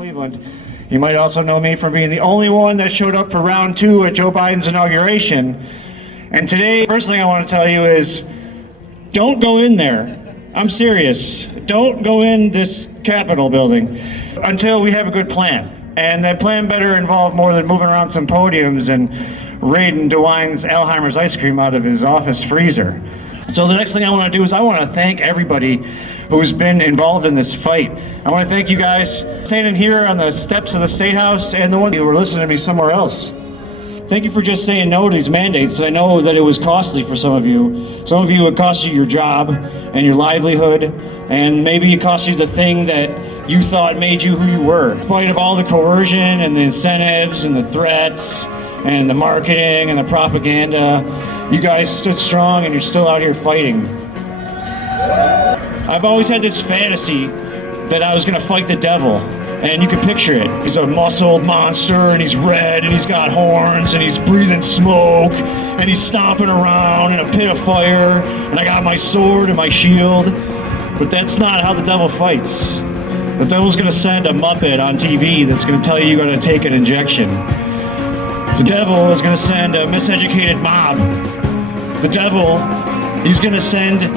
Cleveland. You might also know me from being the only one that showed up for round 2 at Joe Biden's inauguration. And today, first thing I want to tell you is, don't go in there. I'm serious. Don't go in this Capitol building until we have a good plan. And that plan better involve more than moving around some podiums and raiding DeWine's Alzheimer's ice cream out of his office freezer. So the next thing I want to do is I want to thank everybody who's been involved in this fight. I want to thank you guys standing here on the steps of the State House and the ones who were listening to me somewhere else. Thank you for just saying no to these mandates. I know that it was costly for some of you. Some of you, it cost you your job and your livelihood, and maybe it cost you the thing that you thought made you who you were. In spite of all the coercion and the incentives and the threats and the marketing and the propaganda, you guys stood strong and you're still out here fighting. I've always had this fantasy that I was gonna fight the devil, and you can picture it. He's a muscled monster, and he's red, and he's got horns, and he's breathing smoke, and he's stomping around in a pit of fire, and I got my sword and my shield. But that's not how the devil fights. The devil's gonna send a Muppet on TV that's gonna tell you you're gonna take an injection. The devil is gonna send a miseducated mob. The devil, he's gonna send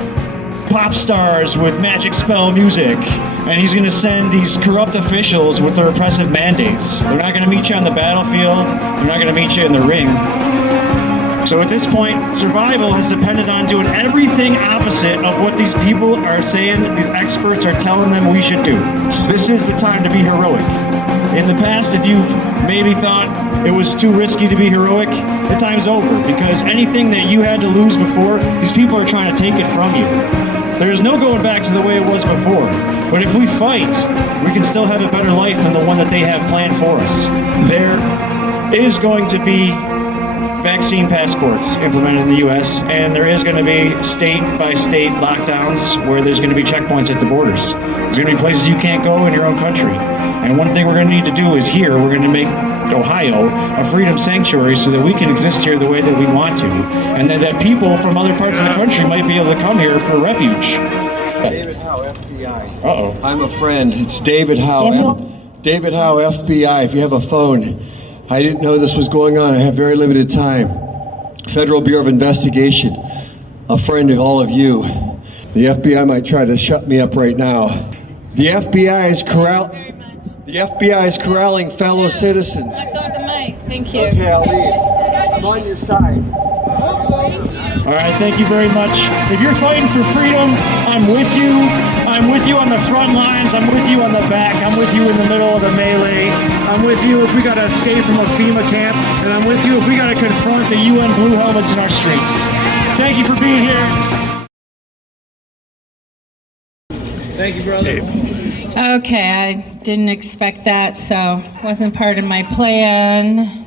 pop stars with magic spell music, and he's going to send these corrupt officials with their oppressive mandates. They're not going to meet you on the battlefield. They're not going to meet you in the ring. So at this point, survival has depended on doing everything opposite of what these people are saying, these experts are telling them we should do. This is the time to be heroic. In the past, if you've maybe thought it was too risky to be heroic, the time's over, because anything that you had to lose before, these people are trying to take it from you. There's no going back to the way it was before. But if we fight, we can still have a better life than the one that they have planned for us. There is going to be vaccine passports implemented in the U.S., and there is going to be state-by-state lockdowns where there's going to be checkpoints at the borders. There's going to be places you can't go in your own country. And one thing we're going to need to do is here, we're going to make Ohio a freedom sanctuary so that we can exist here the way that we want to, and that people from other parts of the country might be able to come here for refuge. David Howe, FBI. Uh-oh. I'm a friend. It's David Howe. David Howe, FBI. If you have a phone. I didn't know this was going on. I have very limited time. Federal Bureau of Investigation. A friend of all of you. The FBI might try to shut me up right now. The FBI is corralling fellow citizens. Let go of the mic. Thank you. Okay, I'll leave. I'm on your side. All right, thank you very much. If you're fighting for freedom, I'm with you. I'm with you on the front lines. I'm with you on the back. I'm with you in the middle of the melee. I'm with you if we got to escape from a FEMA camp. And I'm with you if we got to confront the UN blue helmets in our streets. Thank you for being here. Thank you, brother. Okay, I didn't expect that, so wasn't part of my plan.